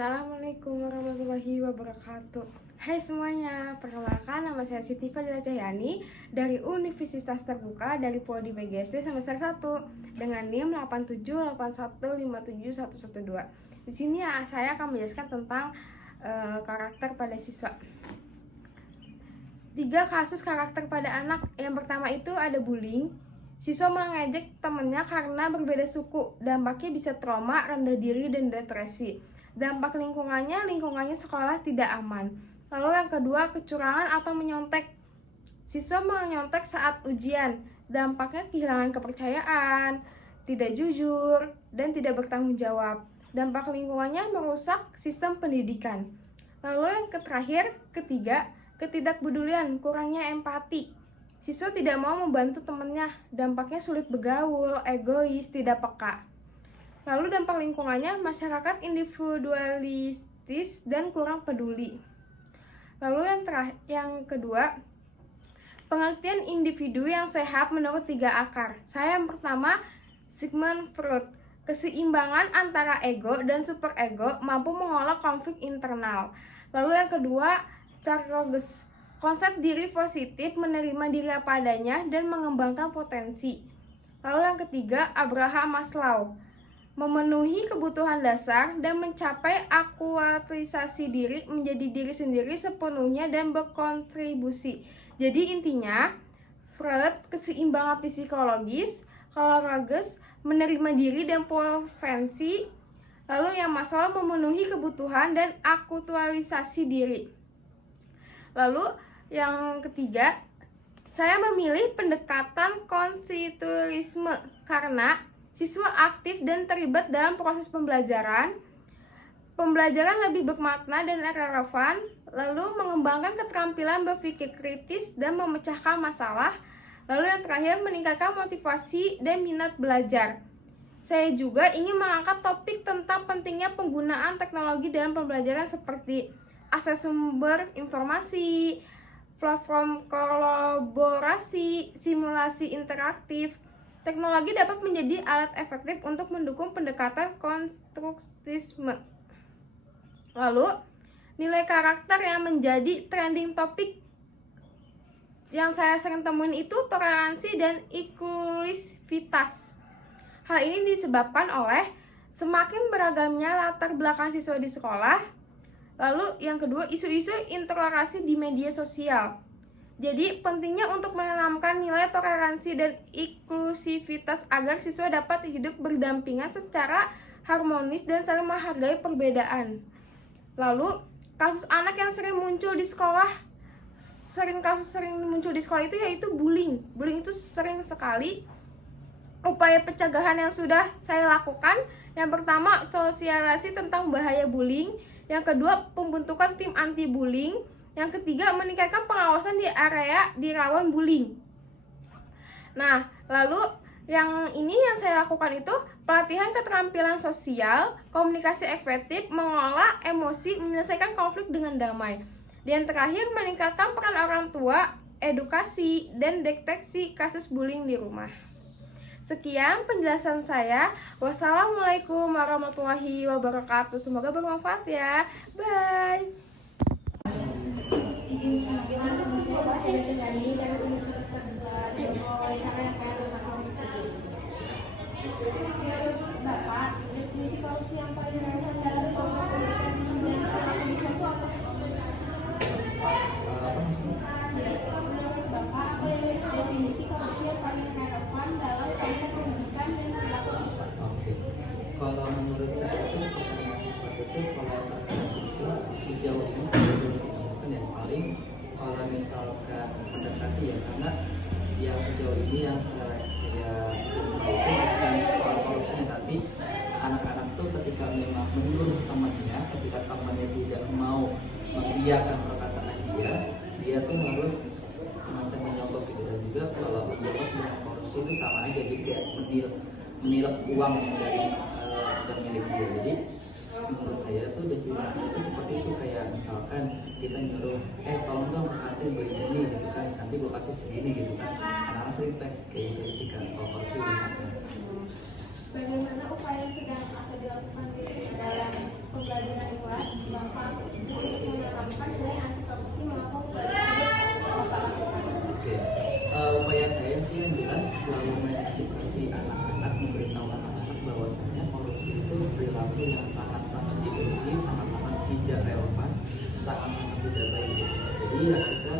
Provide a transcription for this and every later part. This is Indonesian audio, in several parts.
Assalamualaikum warahmatullahi wabarakatuh. Hai semuanya, perkenalkan nama saya Siti Fadila Cahyani dari Universitas Terbuka dari Prodi PGSD semester 1 dengan NIM 878157112. Di sini saya akan menjelaskan tentang karakter pada siswa. 3 kasus karakter pada anak. Yang pertama itu ada bullying. Siswa mengejek temannya karena berbeda suku. Dampaknya bisa trauma, rendah diri, dan depresi. Dampak lingkungannya sekolah tidak aman. Lalu yang kedua, kecurangan atau menyontek. Siswa menyontek saat ujian. Dampaknya kehilangan kepercayaan, tidak jujur, dan tidak bertanggung jawab. Dampak lingkungannya merusak sistem pendidikan. Lalu yang terakhir, ketiga, ketidakpedulian, kurangnya empati. Siswa tidak mau membantu temannya, dampaknya sulit bergaul, egois, tidak peka. Lalu dampak lingkungannya, masyarakat individualistis dan kurang peduli. Lalu yang kedua, pengertian individu yang sehat menurut 3 akar. Yang pertama, Sigmund Freud. Keseimbangan antara ego dan superego mampu mengolah konflik internal. Lalu yang kedua, Carl Rogers. Konsep diri positif, menerima diri apa adanya, dan mengembangkan potensi. Lalu yang ketiga, Abraham Maslow. Memenuhi kebutuhan dasar dan mencapai aktualisasi diri, menjadi diri sendiri sepenuhnya dan berkontribusi. Jadi intinya, Freud, keseimbangan psikologis, kalau Rogers, menerima diri dan potensi. Lalu yang Maslow, memenuhi kebutuhan dan aktualisasi diri. Lalu yang ketiga, saya memilih pendekatan konstitusionalisme karena siswa aktif dan terlibat dalam proses pembelajaran. Pembelajaran lebih bermakna dan relevan, lalu mengembangkan keterampilan berpikir kritis dan memecahkan masalah. Lalu yang terakhir, meningkatkan motivasi dan minat belajar. Saya juga ingin mengangkat topik tentang pentingnya penggunaan teknologi dalam pembelajaran seperti akses sumber informasi, platform kolaborasi, simulasi interaktif. Teknologi dapat menjadi alat efektif untuk mendukung pendekatan konstruktivisme. Lalu, nilai karakter yang menjadi trending topik yang saya sering temuin itu toleransi dan inklusivitas. Hal ini disebabkan oleh semakin beragamnya latar belakang siswa di sekolah. Lalu yang kedua, isu-isu intoleransi di media sosial. Jadi pentingnya untuk menanamkan nilai toleransi dan inklusivitas agar siswa dapat hidup berdampingan secara harmonis dan saling menghargai perbedaan. Lalu kasus anak yang sering muncul di sekolah, sering muncul di sekolah itu yaitu bullying. Bullying itu sering sekali. Upaya pencegahan yang sudah saya lakukan, yang pertama sosialisasi tentang bahaya bullying. Yang kedua, pembentukan tim anti-bullying. Yang ketiga, meningkatkan pengawasan di area di rawan bullying. Nah, lalu yang saya lakukan itu pelatihan keterampilan sosial, komunikasi efektif, mengolah emosi, menyelesaikan konflik dengan damai. Dan terakhir, meningkatkan peran orang tua, edukasi, dan deteksi kasus bullying di rumah. Sekian penjelasan saya. Wassalamualaikum warahmatullahi wabarakatuh. Semoga bermanfaat ya. Bye. Izin penampilan nama saya dari Universitas Terbuka wawancara yang kaya tentang korupsi. Menurut Bapak, definisi korupsi yang paling relevan dalam program pendidikan dan korupsi itu apa? Jadi menurut Bapak, apa definisi korupsi yang paling relevan dalam konteks pendidikan dan perilaku siswa? Oke, kalau menurut saya itu pertanyaan seperti itu kalau terkait siswa sejauh ini sebetulnya ditemukan yang paling kalau misalkan mendekati ya, karena yang sejauh ini yang saya jumpai itu bukan soal korupsinya, tapi anak-anak tuh ketika memang menurut temannya, ketika temannya tidak mau mengiyakan perkataan dia tuh harus semacam menyogok gitu. Dan juga kalau menyogok dengan korupsi itu sama aja, jadi kayak menilap uang yang dari milik dia. Jadi menurut saya tuh definisinya itu seperti itu, kayak misalkan kita nyuruh tolong dong ke kantin beli ini gitu kan, nanti gue kasih segini gitu kan. Anak-anak sering kayak gitu sih kan kalau korupsi udah. Bagaimana upaya yang sedang atau dilakukan dalam pembelajaran kelas Bapak untuk menanamkan budaya anti korupsi maupun budaya tersebut Bapak lakukan? Oke, upaya saya sih yang jelas selalu mengedukasi anak-anak, memberitahu anak-anak bahwasanya korupsi itu perilaku yang sangat-sangat dibenci, sangat-sangat tidak relevan, sangat-sangat tidak baik. Jadi ya kita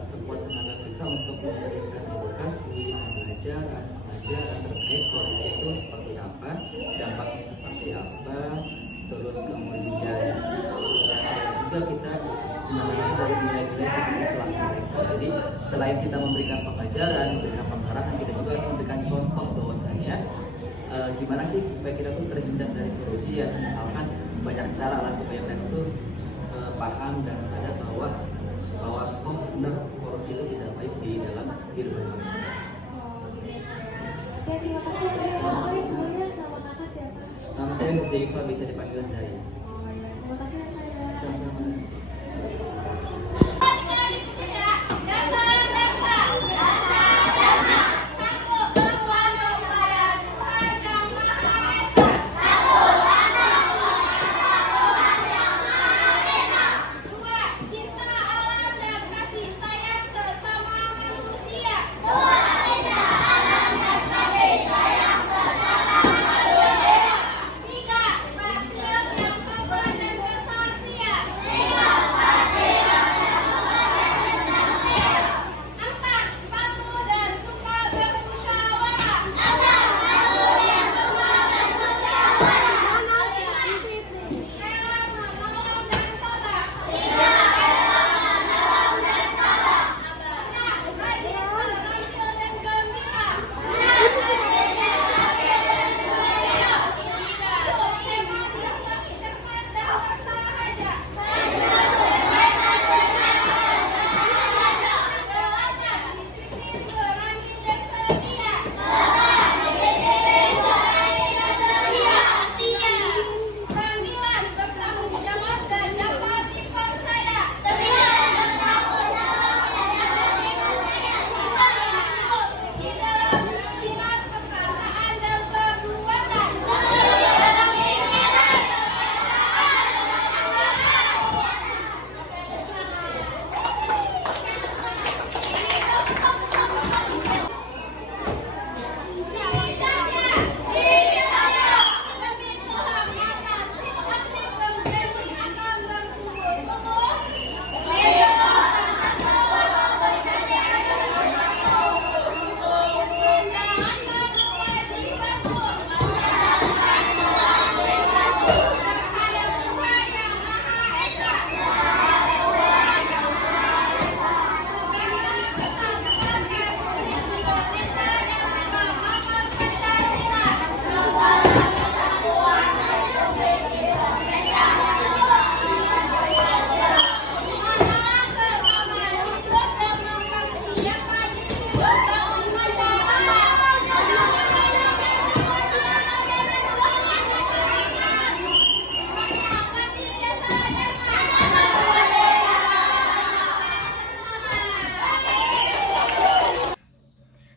sekuat tenaga kita untuk memberikan edukasi, pembelajaran terkait korupsi itu seperti apa, dampaknya seperti apa, terus kemudian selain juga kita mengenai dari nilai-nilai sikap Islam mereka. Jadi selain kita memberikan pengajaran, memberikan pengarahan, kita juga harus memberikan contoh bahwasanya gimana sih supaya kita tuh terhindar dari korupsi. Ya misalkan banyak cara lah supaya mereka tuh paham dan sadar bahwa oh benar korupsi itu tidak baik di dalam kehidupan mereka. Sekian, terima kasih. Terima kasih sebelumnya, nama kakak siapa? Nama saya Zaifa, bisa dipanggil Zai. Terima kasih kakak ya. Sama-sama.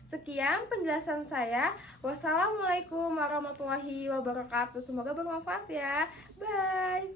Sekian penjelasan saya. Wassalamualaikum warahmatullahi wabarakatuh. Semoga bermanfaat ya. Bye.